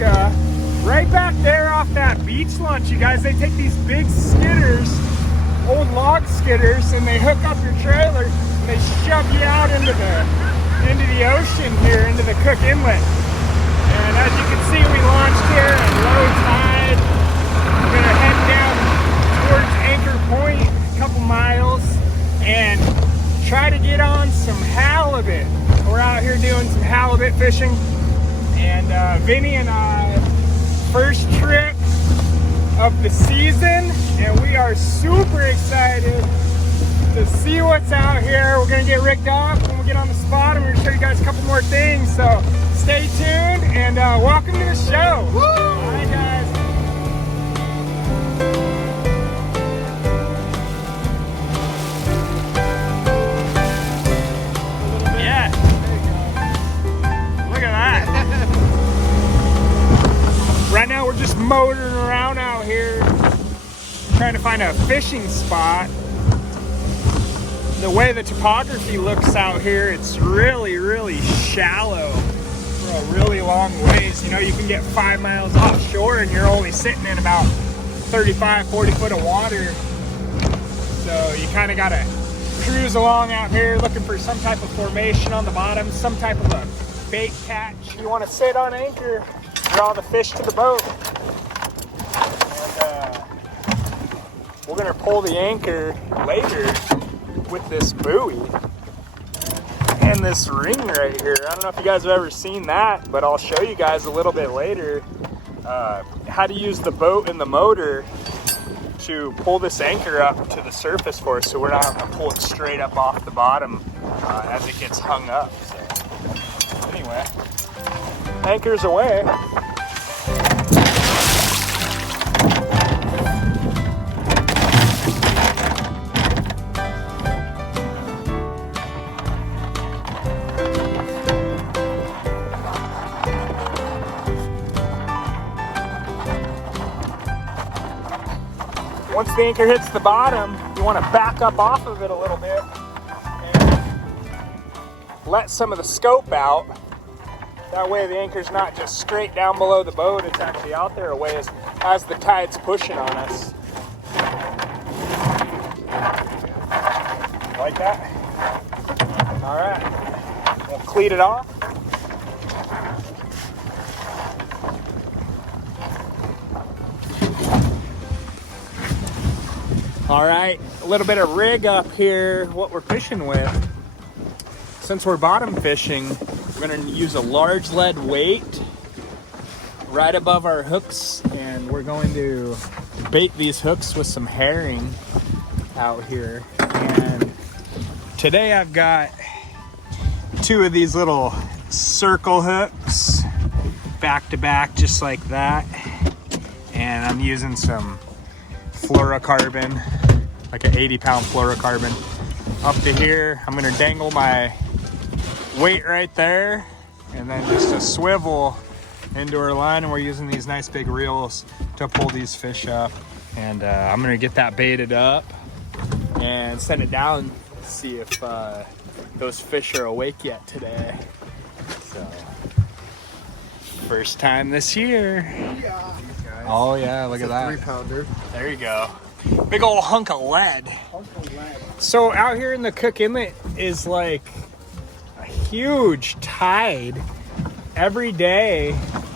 Alaska, right back there off that beach launch, you guys. They take these big skidders, old log skidders, and they hook up your trailer and they shove you out into the ocean here, into the Cook Inlet. And as you can see, we launched here at low tide. We're gonna head down towards Anchor Point, a couple miles, and try to get on some halibut. We're out here doing some halibut fishing, and Vinny and I, first trip of the season, and we are super excited to see what's out here. We're gonna get rigged up when we get on the spot, and we're gonna show you guys a couple more things, so stay tuned and welcome to the show. Woo! All right, guys. Yeah. There you go. Look at that. Right now we're just motoring around out here trying to find a fishing spot. The way the topography looks out here, it's really, really shallow for a really long ways. You know, you can get 5 miles offshore and you're only sitting in about 35, 40 foot of water. So you kind of got to cruise along out here looking for some type of formation on the bottom, some type of a bait catch. You want to sit on anchor, draw the fish to the boat. And we're going to pull the anchor later with this buoy and this ring right here. I don't know if you guys have ever seen that, but I'll show you guys a little bit later how to use the boat and the motor to pull this anchor up to the surface for us, so we're not going to pull it straight up off the bottom as it gets hung up. So anyway, anchor's away. Once the anchor hits the bottom, you want to back up off of it a little bit and let some of the scope out. That way the anchor's not just straight down below the boat, it's actually out there a ways as the tide's pushing on us. Like that? All right, we'll cleat it off. All right, a little bit of rig up here, what we're fishing with. Since we're bottom fishing, we're gonna use a large lead weight right above our hooks, and we're going to bait these hooks with some herring out here. And today I've got 2 of these little circle hooks back to back, just like that. And I'm using some fluorocarbon, like an 80-pound fluorocarbon up to here. I'm gonna dangle my weight right there, and then just a swivel into our line, and we're using these nice big reels to pull these fish up. And I'm gonna get that baited up and send it down, see if those fish are awake yet today. So first time this year. Yeah. Oh yeah, look at that. 3-pounder. There you go. Big old hunk of lead. So out here in the Cook Inlet is like a huge tide. Every day,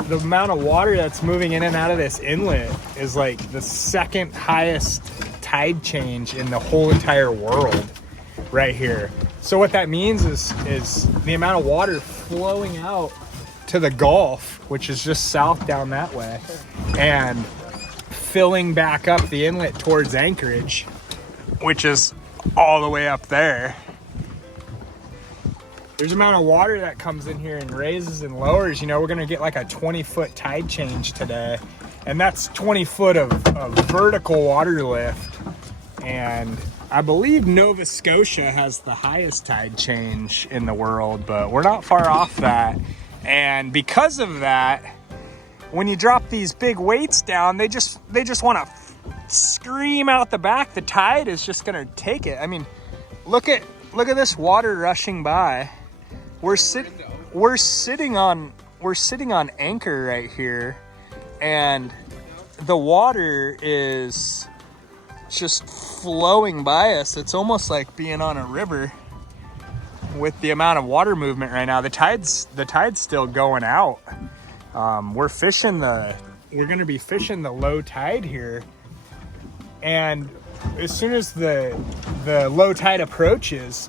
the amount of water that's moving in and out of this inlet is like the second highest tide change in the whole entire world right here. So what that means is the amount of water flowing out to the Gulf, which is just south down that way, and filling back up the inlet towards Anchorage, which is all the way up there. There's an amount of water that comes in here and raises and lowers. You know, we're gonna get like a 20-foot tide change today, and that's 20 foot of vertical water lift. And I believe Nova Scotia has the highest tide change in the world, but we're not far off that. And because of that, when you drop these big weights down, they just want to scream out the back. The tide is just going to take it. I mean, look at this water rushing by. We're sitting on we're sitting on anchor right here, and the water is just flowing by us. It's almost like being on a river with the amount of water movement right now. The tide's still going out. We're gonna be fishing the low tide here, and as soon as the low tide approaches,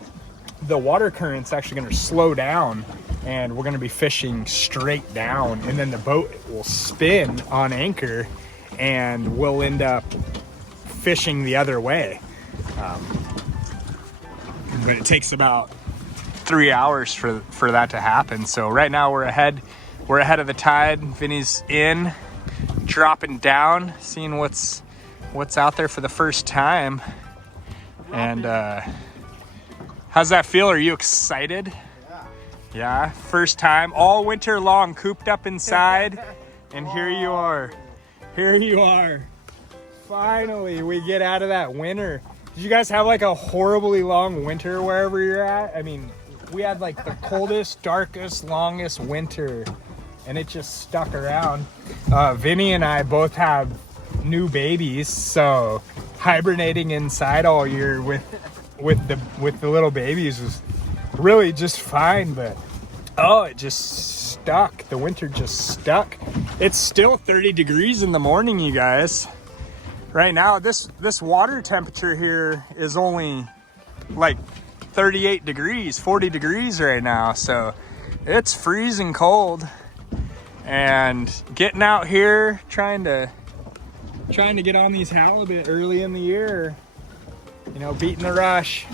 the water current's actually gonna slow down, and we're gonna be fishing straight down, and then the boat will spin on anchor, and we'll end up fishing the other way. But it takes about 3 hours for that to happen. So right now we're ahead of the tide. Vinny's in, dropping down, seeing what's out there for the first time. And how's that feel? Are you excited? Yeah, first time all winter long cooped up inside, and here you are. Finally, we get out of that winter. Did you guys have like a horribly long winter wherever you're at? I mean, we had like the coldest, darkest, longest winter, and it just stuck around. Vinny and I both have new babies, so hibernating inside all year with the little babies was really just fine, but it just stuck. The winter just stuck. It's still 30 degrees in the morning, you guys. Right now, this water temperature here is only like 38 degrees, 40 degrees right now. So it's freezing cold, and getting out here, trying to get on these halibut early in the year, beating the rush.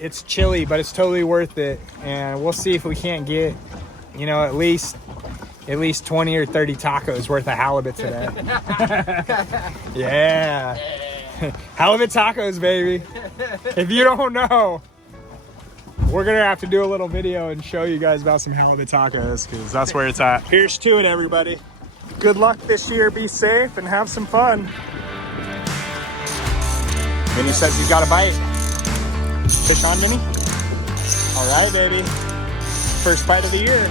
It's chilly, but it's totally worth it. And we'll see if we can't get, at least 20 or 30 tacos worth of halibut today. Yeah. Halibut tacos, baby. If you don't know, we're gonna have to do a little video and show you guys about some halibut tacos, because that's where it's at. Here's to it, everybody. Good luck this year. Be safe and have some fun. Vinny says he's got a bite. Fish on, Vinny? All right, baby. First bite of the year.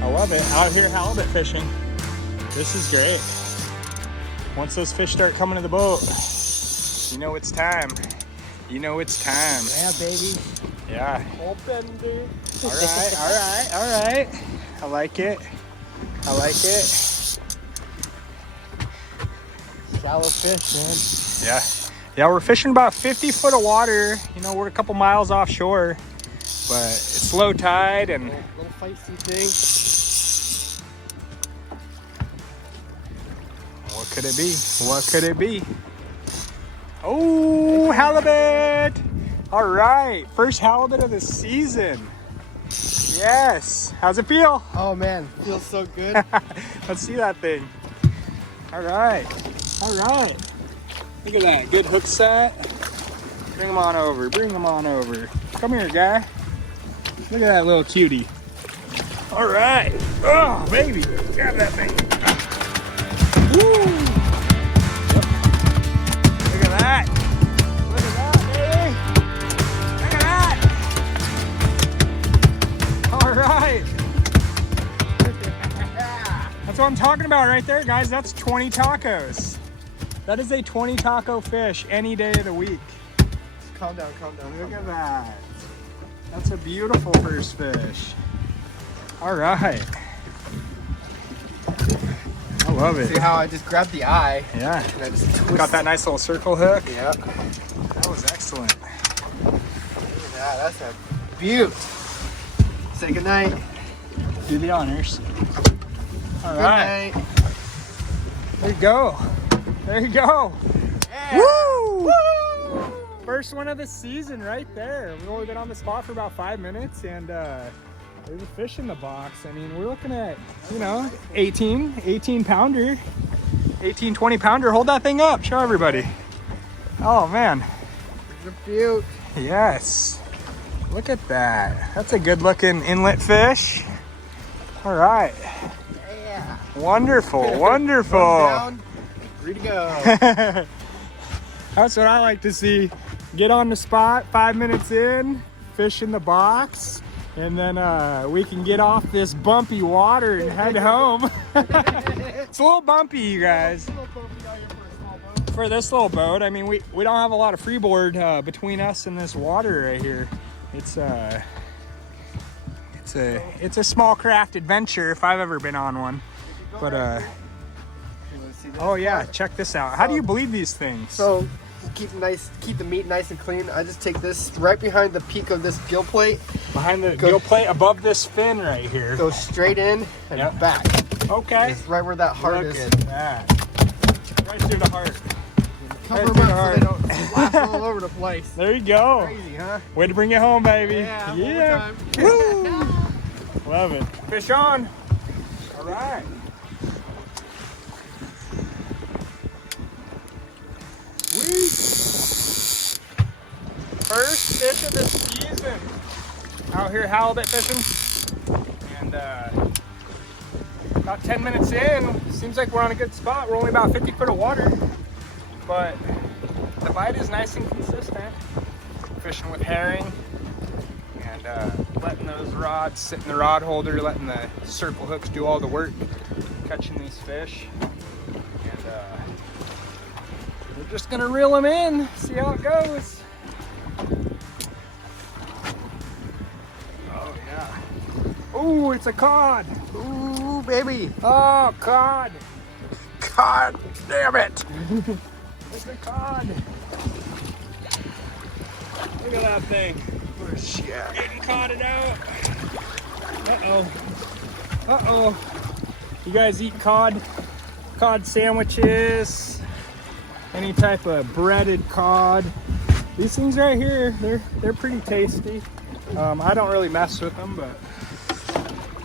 I love it. Out here halibut fishing. This is great. Once those fish start coming to the boat, you know it's time. Yeah, baby. Yeah. Open, dude. All right. I like it. Shallow fishing. Yeah, we're fishing about 50 foot of water. We're a couple miles offshore, but it's low tide and little feisty thing. What could it be? Oh, halibut! All right, first halibut of the season. Yes. How's it feel? Oh man, feels so good. Let's see that thing. All right. Look at that, good hook set. Bring him on over. Come here, guy. Look at that little cutie. All right. Oh, baby, grab that thing. Woo! Look at that, baby. Look at that. All right. That's what I'm talking about right there, guys. That's 20 tacos. That is a 20 taco fish any day of the week. Calm down. Look at that. That's a beautiful first fish. All right. I love it. See how I just grabbed the eye? Yeah. And I just Got that nice little circle hook. Yeah. That was excellent. Look at that. That's a beaut. Say goodnight. Do the honors. All Good right. night. There you go. Yeah. Woo! First one of the season right there. We've only been on the spot for about 5 minutes, and there's a fish in the box. I mean, we're looking at, 18 pounder, 18, 20 pounder. Hold that thing up. Show everybody. Oh, man. It's a beaut. Yes. Look at that. That's a good looking inlet fish. All right. Yeah. Wonderful. One down, 3 to go. That's what I like to see. Get on the spot, 5 minutes in, fish in the box, And then we can get off this bumpy water and head home. It's a little bumpy, you guys. It's a little bumpy out here for a small boat. For this little boat, I mean, we don't have a lot of freeboard between us and this water right here. It's a small craft adventure if I've ever been on one. But oh yeah, check this out. How do you bleed these things? So keep the meat nice and clean. I just take this right behind the peak of this gill plate. Behind the gill plate, above this fin right here. Go straight in and back. Okay. It's right where that heart Look is. at that. Right through the heart. Cover Right them through up so they don't splash all over the place. There you go. Crazy, huh? Way to bring it home, baby. Yeah. Woo! Love it. Fish on. All right. Sweet. First fish of the season. Out here halibut fishing. And about 10 minutes in, seems like we're on a good spot. We're only about 50 foot of water. But the bite is nice and consistent. Fishing with herring. And letting those rods sit in the rod holder, letting the circle hooks do all the work, catching these fish. And we're just gonna reel them in, see how it goes. Oh yeah. Oh, it's a cod. Ooh, baby. Oh, cod. God damn it. It's a cod. Look at that thing. Where's she at? Getting caught it out. Uh-oh. Uh-oh. You guys eat cod? Cod sandwiches? Any type of breaded cod? These things right here, they're pretty tasty. I don't really mess with them, but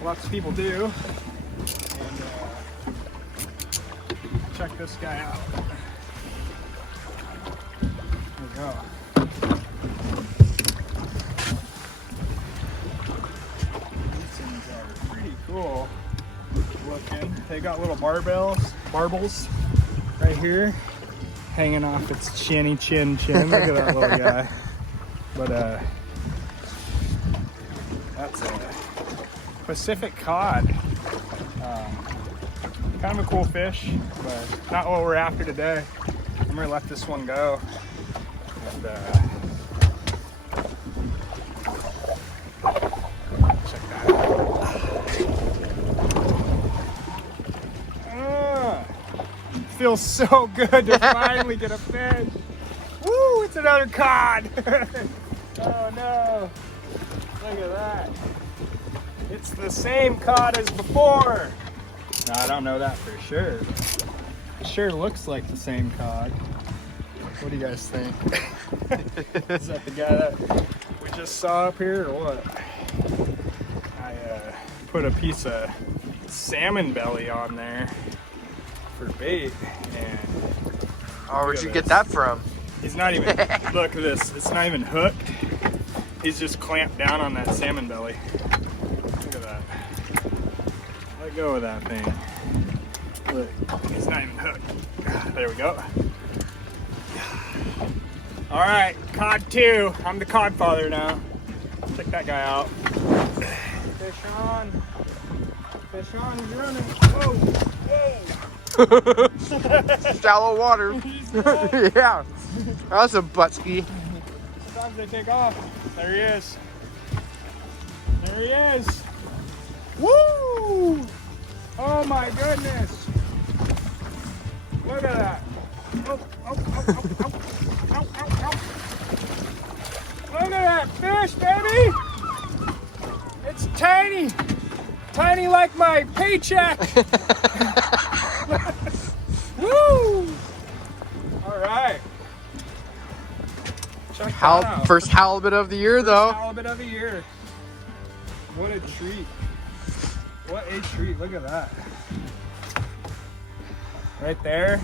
lots of people do. And check this guy out. There we go. Cool looking. They got little barbels right here, hanging off its chinny chin. Look at that little guy. But that's a Pacific cod. Kind of a cool fish, but not what we're after today. I'm gonna let this one go. And check that out. Feels so good to finally get a fish. Woo, it's another cod. Oh no, look at that. It's the same cod as before. No, I don't know that for sure. It sure looks like the same cod. What do you guys think? Is that the guy that we just saw up here or what? I put a piece of salmon belly on there for bait, and Oh, where'd you get that from? he's not even, look at this, it's not even hooked. He's just clamped down on that salmon belly. Look at that. Let go of that thing. Look, he's not even hooked. There we go. All right, cod 2. I'm the cod father now. Check that guy out. Fish on. Fish on, he's running. Whoa, whoa. Shallow water. Yeah. That's a butt ski. Sometimes they take off. There he is. There he is. Woo! Oh my goodness. Look at that. Oh, oh, oh, oh, oh. Ow, ow, ow. Look at that fish, baby. It's tiny. Tiny like my paycheck. Woo! All right. Check that out. First halibut of the year, though. Halibut of the year. What a treat. What a treat. Look at that. Right there.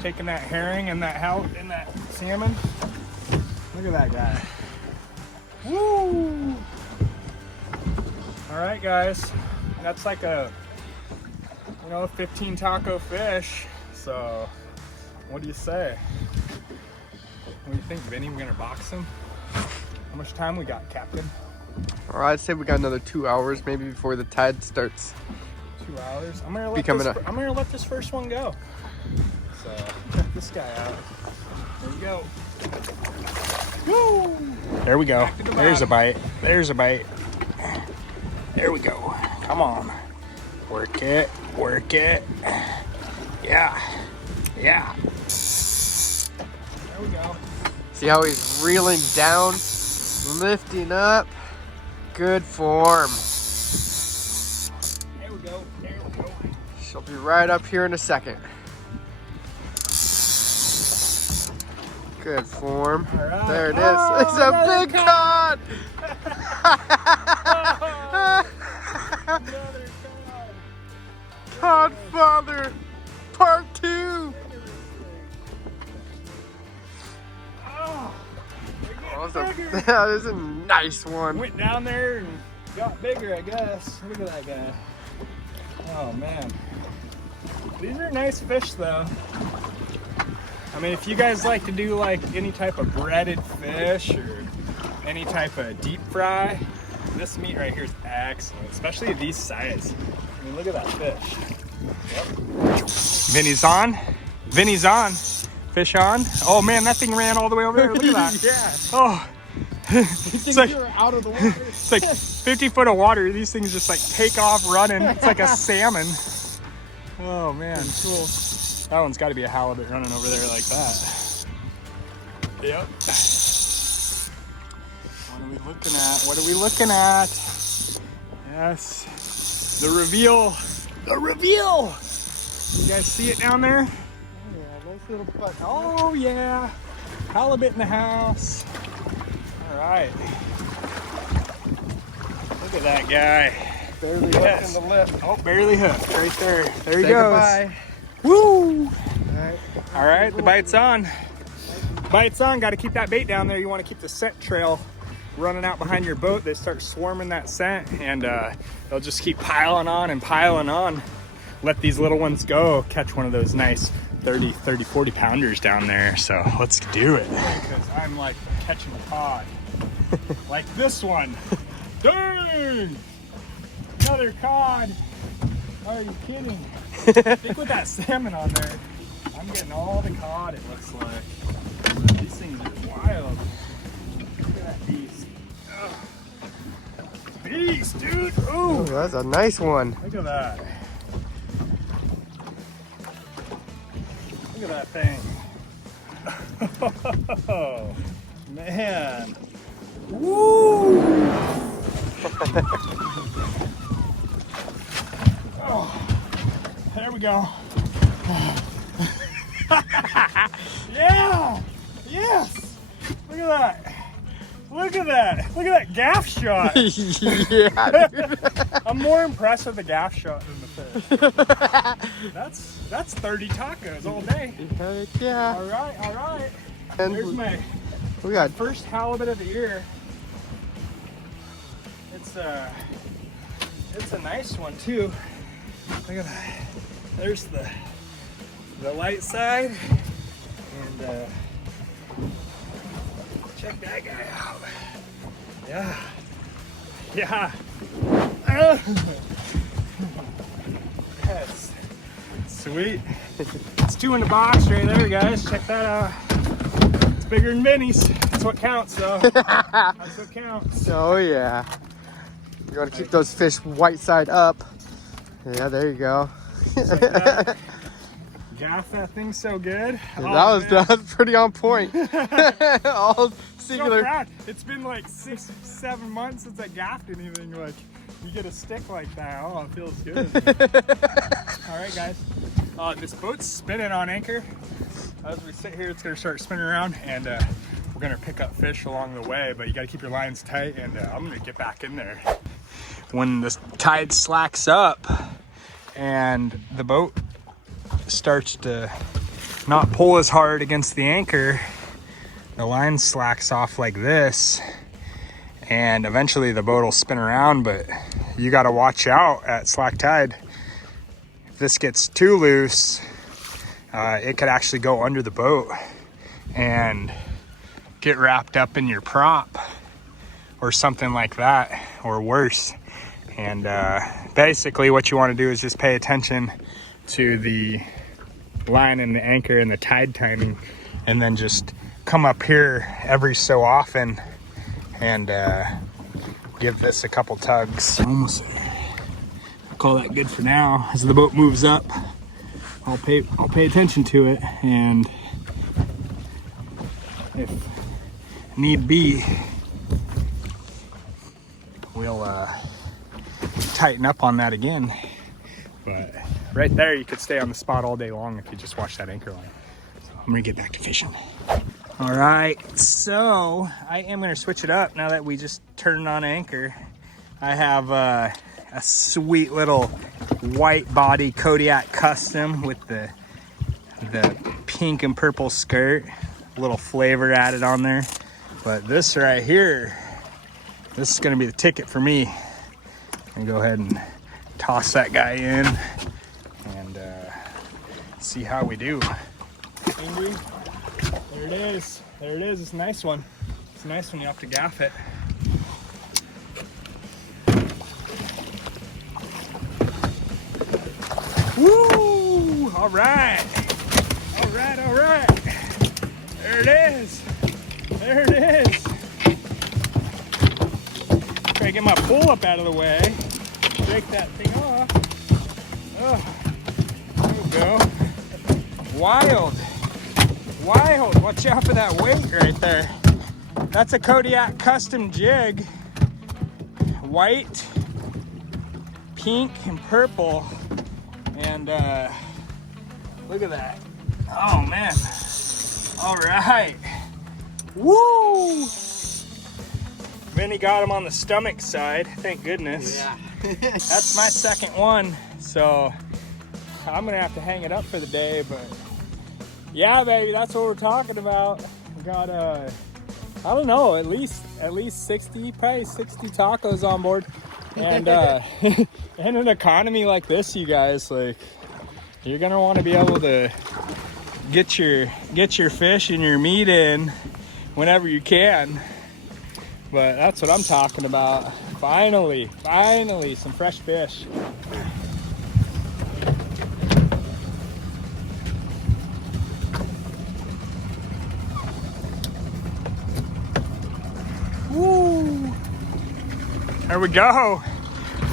Taking that herring and that and that salmon. Look at that guy. Woo! All right, guys. That's like a 15 taco fish. So, what do you say? What do you think, Vinny? We're gonna box him? How much time we got, Captain? Or I'd say we got another 2 hours maybe before the tide starts. 2 hours. I'm gonna let this first one go. So check this guy out. There you go. Woo! There we go. There's a bite. There's a bite. There we go. Come on. Work it. Work it. Yeah. Yeah. There we go. See how he's reeling down, lifting up. Good form. There we go. There we go. She'll be right up here in a second. Good form. All right. There it is. Oh, it's a big cod. Another Cod Father, part 2. Oh, That is a nice one. went down there and got bigger, I guess. Look at that guy. Oh man. These are nice fish though. I mean, if you guys like to do like any type of breaded fish or any type of deep fry, this meat right here is excellent, especially these size. I mean, look at that fish. Yep. Vinny's on. Vinny's on. Fish on. Oh man, that thing ran all the way over there. Look at that. Yeah. Oh. It's like you're out of the water. It's like 50 foot of water. These things just like take off running. It's like a salmon. Oh man, cool. That one's got to be a halibut running over there like that. Yep. What are we looking at? What are we looking at? Yes. The reveal. The reveal. You guys see it down there? Yeah, nice little butt. Oh yeah. Halibut in the house. All right. Look at that guy. Barely Yes. hooked in the lip. Oh, barely hooked right there. There he Say goes. goodbye. Woo! Alright. All right, the bite's on. Bite's on. Got to keep that bait down there. You want to keep the scent trail running out behind your boat. They start swarming that scent, and they'll just keep piling on and piling on. Let these little ones go. Catch one of those nice 30, 40 pounders down there. So let's do it. Because I'm like catching cod. Like this one. Dang! Another cod. Are you kidding? I think with that salmon on there, I'm getting all the cod, it looks like. These things are wild. Look at that beast. Ugh. Beast, dude! Oh, Ooh! that's a nice one. Look at that. Look at that thing. Oh, man. Woo! Oh, there we go. Yeah! Yes! Look at that. Look at that. Look at that gaff shot. Yeah, dude. I'm more impressed with the gaff shot than the fish. That's 30 tacos all day. Heck yeah. All right, all right. And There's my we got first halibut of the year. It's a nice one too. Look at that. There's the light side, and check that guy out. Yeah, yeah. Yes, sweet. It's 2 in the box right there, guys. Check that out. It's bigger than Vinny's. That's what counts, though. That's what counts. Oh yeah. You gotta keep those fish white side up. Yeah, there you go. Like that. Gaff that thing so good. That was pretty on point. All So singular. proud. It's been like 6-7 months since I gaffed anything. Like, you get a stick like that. Oh, it feels good. All right, guys. This boat's spinning on anchor. As we sit here, it's gonna start spinning around, and we're gonna pick up fish along the way. But you gotta keep your lines tight, and I'm gonna get back in there. When the tide slacks up and the boat starts to not pull as hard against the anchor, the line slacks off like this, and eventually the boat will spin around. But you got to watch out at slack tide. If this gets too loose, it could actually go under the boat and get wrapped up in your prop, or something like that, or worse. And basically what you want to do is just pay attention to the line and the anchor and the tide timing, and then just come up here every so often and give this a couple tugs. Almost there. I'll call that good for now. As the boat moves up, I'll pay attention to it, and if need be, we'll tighten up on that again. But right there, you could stay on the spot all day long if you just watch that anchor line. So I'm gonna get back to fishing. All right, so I am gonna switch it up now that we just turned on anchor. I have a sweet little white body Kodiak Custom with the pink and purple skirt, a little flavor added on there. But this right here, this is gonna be the ticket for me. I'm gonna go ahead and toss that guy in and see how we do. Angry? There it is. There it is. It's a nice one. It's a nice one. You have to gaff it. Woo! All right. All right. All right. There it is. There it is. Try to get my pull up out of the way. Break that thing off. Oh, there we go. Wild. Wild. Watch out for that weight right there. That's a Kodiak Custom jig. White, pink, and purple. And look at that. Oh man. All right. Woo! Vinny got him on the stomach side, thank goodness. Yeah. That's my second one, so I'm gonna have to hang it up for the day, but yeah, baby, that's what we're talking about. We got I don't know, at least 60, probably 60 tacos on board. And in an economy like this, you guys, like, you're gonna want to be able to get your fish and your meat in whenever you can. But that's what I'm talking about. Finally, some fresh fish. Woo! There we go.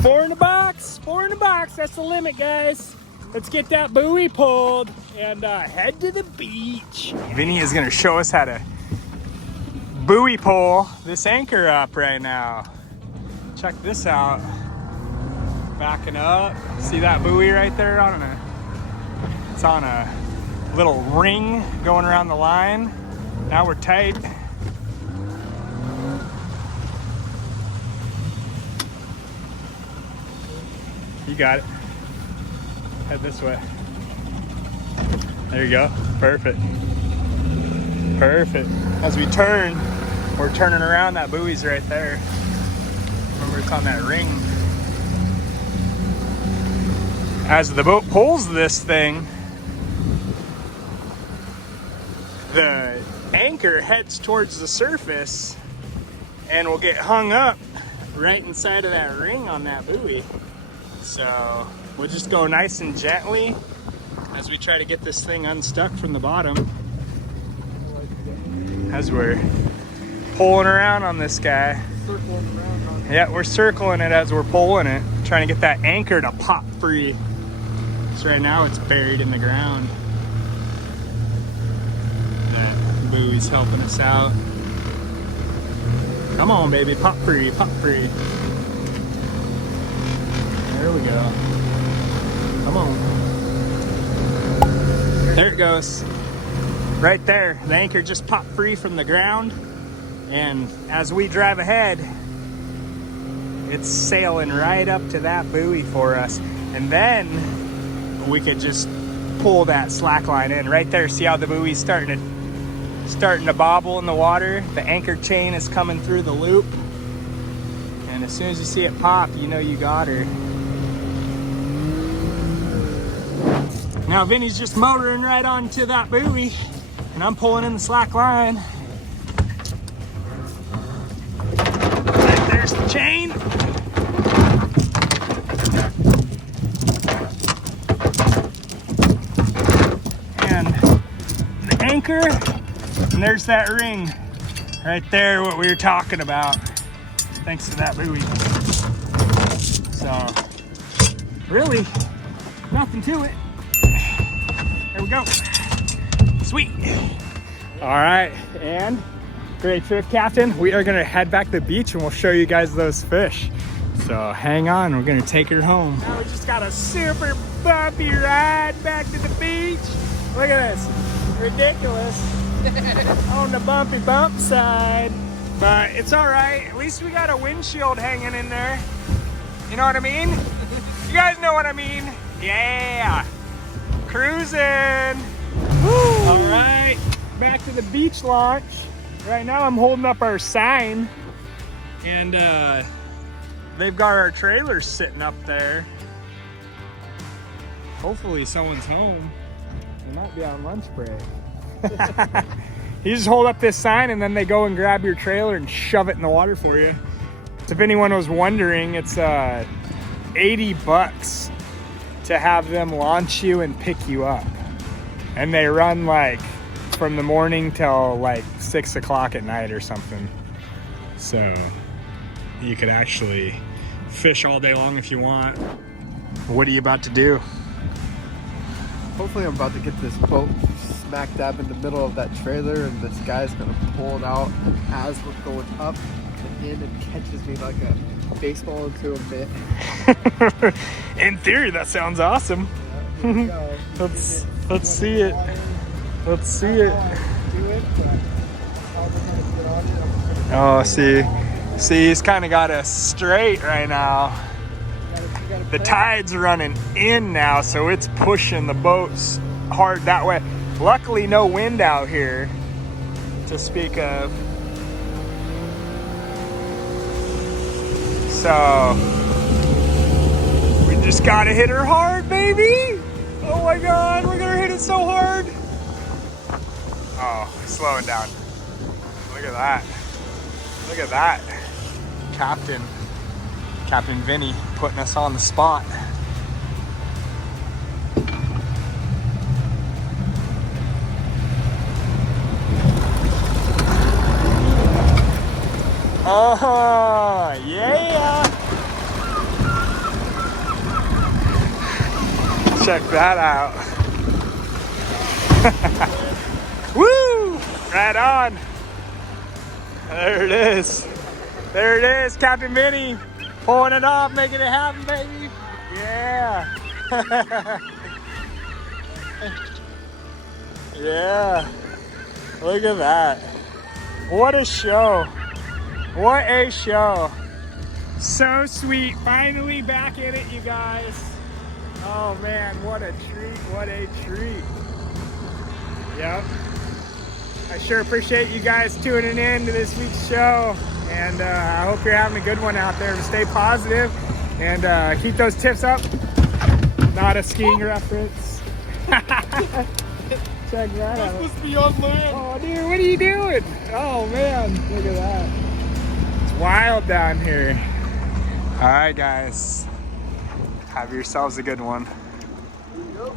4 in the box, 4 in the box. That's the limit, guys. Let's get that buoy pulled and head to the beach. Vinny is gonna show us how to buoy pull this anchor up right now. Check this out. Backing up. See that buoy right there it's on a little ring going around the line. Now we're tight. You got it. Head this way. There you go. Perfect. Perfect. As we turn, we're turning around. That buoy's right there. Remember, it's on that ring. As the boat pulls this thing, the anchor heads towards the surface and will get hung up right inside of that ring on that buoy. So we'll just go nice and gently as we try to get this thing unstuck from the bottom as we're pulling around on this guy. Circling around on it. Yeah, we're circling it as we're pulling it, trying to get that anchor to pop free. So right now it's buried in the ground. That buoy's helping us out. Come on, baby, pop free, pop free. There we go. Come on. There it goes. Right there, the anchor just popped free from the ground. And as we drive ahead, it's sailing right up to that buoy for us. And then we could just pull that slack line in right there. See how the buoy's starting to bobble in the water? The anchor chain is coming through the loop. And as soon as you see it pop, you know you got her. Now Vinny's just motoring right onto that buoy, and I'm pulling in the slack line. chain. And the anchor, and there's that ring right there, what we were talking about, thanks to that buoy. So, really, nothing to it. There we go. Sweet. All right, and great trip, Captain. We are gonna head back to the beach and we'll show you guys those fish. So hang on, we're gonna take her home. Now we just got a super bumpy ride back to the beach. Look at this, ridiculous. On the bumpy bump side. But it's all right, at least we got a windshield hanging in there. You know what I mean? You guys know what I mean? Yeah, cruising. Woo. All right, back to the beach launch. Right now I'm holding up our sign and they've got our trailers sitting up there. Hopefully someone's home. They might be on lunch break. You just hold up this sign and then they go and grab your trailer and shove it in the water for you. So if anyone was wondering, it's 80 bucks to have them launch you and pick you up. And they run like from the morning till like 6 o'clock at night or something. So you could actually fish all day long if you want. What are you about to do? Hopefully I'm about to get this boat smack dab in the middle of that trailer and this guy's gonna pull it out as we're going up and in and catches me like a baseball into a mitt. In theory, that sounds awesome. Yeah, here we go. Let's see it. Let's see it. Oh, see, he's kind of got us straight right now. The tide's running in now, so it's pushing the boats hard that way. Luckily, no wind out here to speak of. So we just gotta hit her hard, baby. Oh my God, we're gonna hit it so hard. Oh, slowing down. Look at that. Look at that. Captain Vinny putting us on the spot. Oh, yeah. Check that out. Woo! Right on. There it is. There it is, Captain Vinny. Pulling it off, making it happen, baby. Yeah. Yeah. Look at that. What a show. What a show. So sweet. Finally back in it, you guys. Oh man, what a treat. What a treat. Yep. I sure appreciate you guys tuning in to this week's show. And I hope you're having a good one out there. Stay positive and keep those tips up. Not a skiing reference. Check that out. This must be on land. Oh, dude, what are you doing? Oh, man, look at that. It's wild down here. All right, guys. Have yourselves a good one. Here we go.